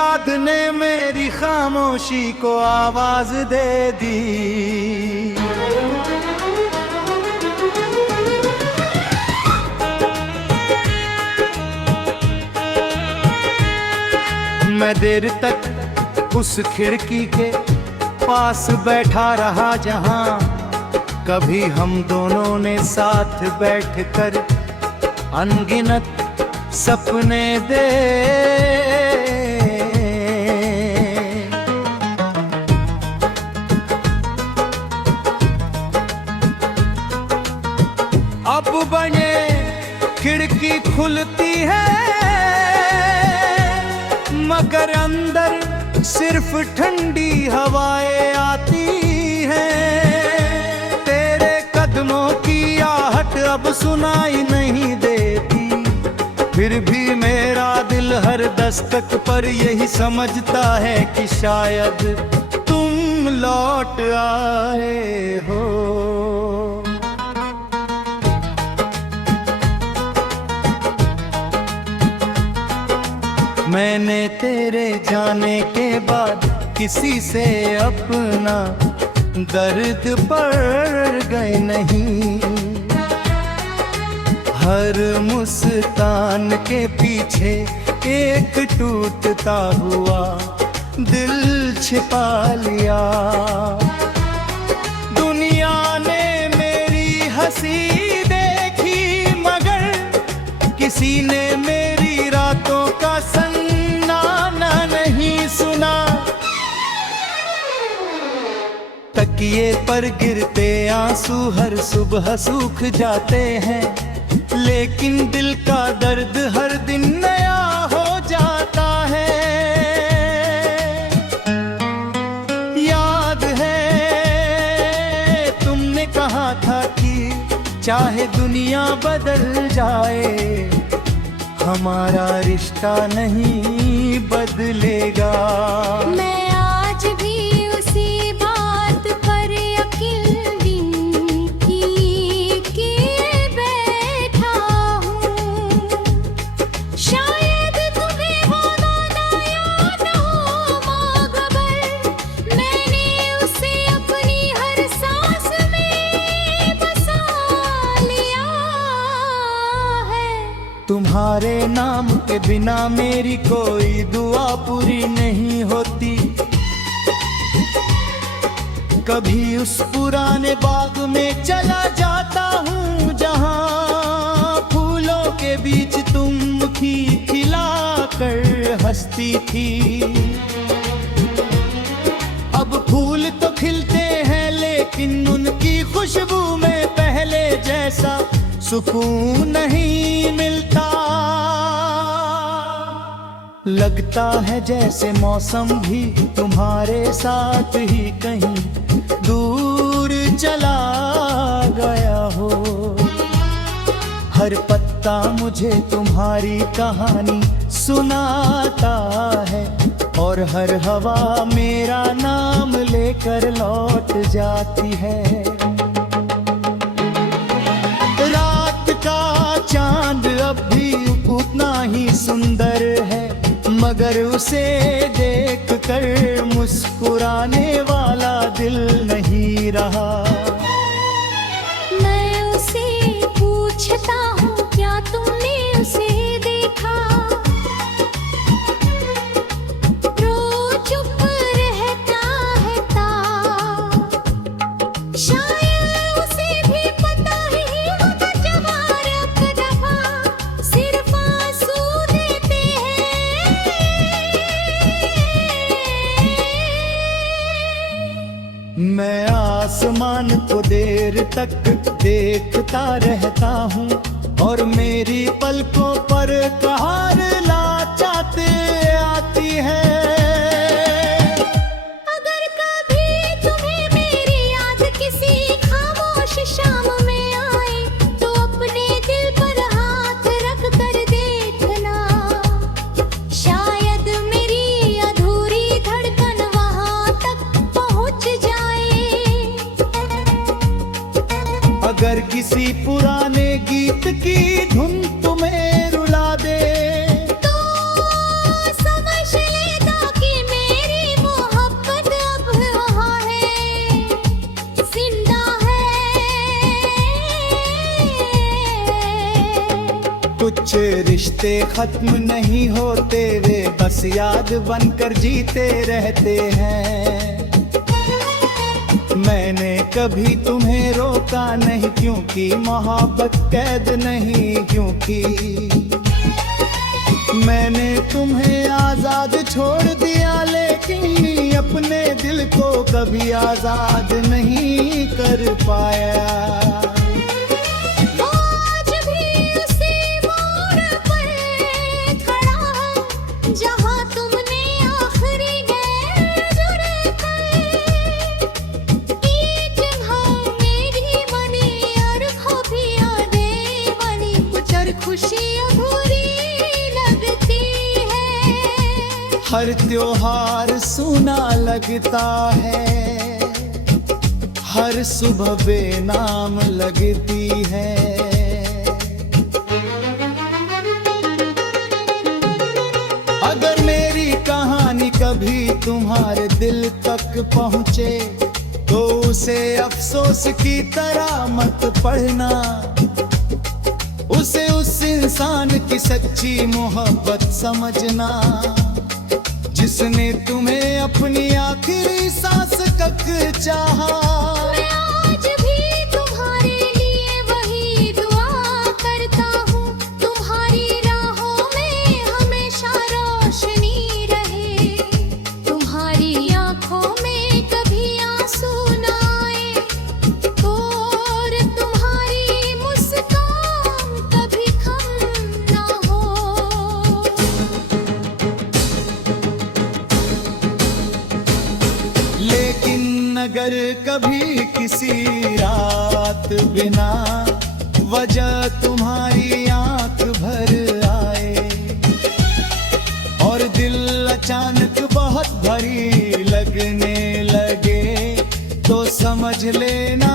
याद ने मेरी खामोशी को आवाज दे दी। मैं देर तक उस खिड़की के पास बैठा रहा जहां कभी हम दोनों ने साथ बैठकर अनगिनत सपने दे। अब बने खिड़की खुलती है मगर अंदर सिर्फ ठंडी हवाएं आती हैं। तेरे कदमों की आहट अब सुनाई नहीं देती, फिर भी मेरा दिल हर दस्तक पर यही समझता है कि शायद तुम लौट आए हो। मैंने तेरे जाने के बाद किसी से अपना दर्द पढ़ गए नहीं। हर मुस्कान के पीछे एक टूटता हुआ दिल छिपा लिया। दुनिया ने मेरी हंसी देखी मगर किसी ने मेरी रातों का सन्नाटा नहीं सुना। तकिए पर गिरते आंसू हर सुबह सूख जाते हैं, लेकिन दिल का दर्द हर दिन नया हो जाता है। याद है तुमने कहा था कि चाहे दुनिया बदल जाए हमारा रिश्ता नहीं बदलेगा। मैं आज भी उसी बात पर यकीन किए बैठा हूँ। शायद तुम्हें वो वादा याद हो मगर मैंने उसे अपनी हर सांस में बसा लिया है। तुम्हारे नाम के बिना मेरी कोई दुआ पूरी नहीं होती। कभी उस पुराने बाग में चला जाता हूँ जहाँ फूलों के बीच तुम खिला कर हंसती थी। अब फूल तो खिलते हैं लेकिन उनकी खुशबू में पहले जैसा सुकून नहीं मिलता। लगता है जैसे मौसम भी तुम्हारे साथ ही कहीं दूर चला गया हो। हर पत्ता मुझे तुम्हारी कहानी सुनाता है और हर हवा मेरा नाम लेकर लौट जाती है। रात का चांद अब भी उतना ही सुंदर है मगर उसे देख कर मुस्कुराने वाला दिल नहीं रहा। मैं उसे पूछता हूँ क्या तुमने उसे देखा। रोज चुप रहता है शायद उसे भी पता ही होगा जवार अब दफा सिर्फ आंसू देते हैं। मैं आसमान को देर तक देखता रहता हूँ और मेरी पलकों पर कहार लाचाते आती है। अगर कभी तुम्हें मेरी याद किसी खामोश शाम में आए तो अपने दिल पर हाथ रख कर देखना। शायद मेरी अधूरी धड़कन वहां तक पहुंच जाए। अगर किसी पुराने गीत की धुन तुम्हें रुला दे कुछ रिश्ते खत्म नहीं होते, वे बस याद बनकर जीते रहते हैं। मैंने कभी तुम्हें रोका नहीं, क्योंकि मोहब्बत कैद नहीं, क्योंकि मैंने तुम्हें आजाद छोड़ दिया, लेकिन अपने दिल को कभी आजाद नहीं कर पाया। आज भी उसी मोड़ पर खड़ा हूँ, जहाँ तुमने आखिरी गैर कर। एक जगह मेरी बनी और खोफी यादें बनी, कुछ और खुशी अधूरी लगती है। हर त्योहार सूना लगता है, हर सुबह बेनाम लगती है। अगर मेरी कहानी कभी तुम्हारे दिल तक पहुँचे, तो उसे अफसोस की तरह मत पढ़ना, उसे उस इंसान की सच्ची मोहब्बत समझना, जिसने तुम्हें अपनी आखिरी सांस तक चाहा। मैं आज भी तुम्हारे लिए वही दुआ करता हूँ, तुम्हारी राहों में हमेशा रोशनी रहे, तुम्हारी आँखों में कभी आंसू ना आए, और तुम्हारी मुस्कान कभी कम ना हो। लेकिन अगर कभी किसी रात बिना वजह तुम्हारी आंख भर आए, और दिल अचानक बहुत भारी लगने लगे, तो समझ लेना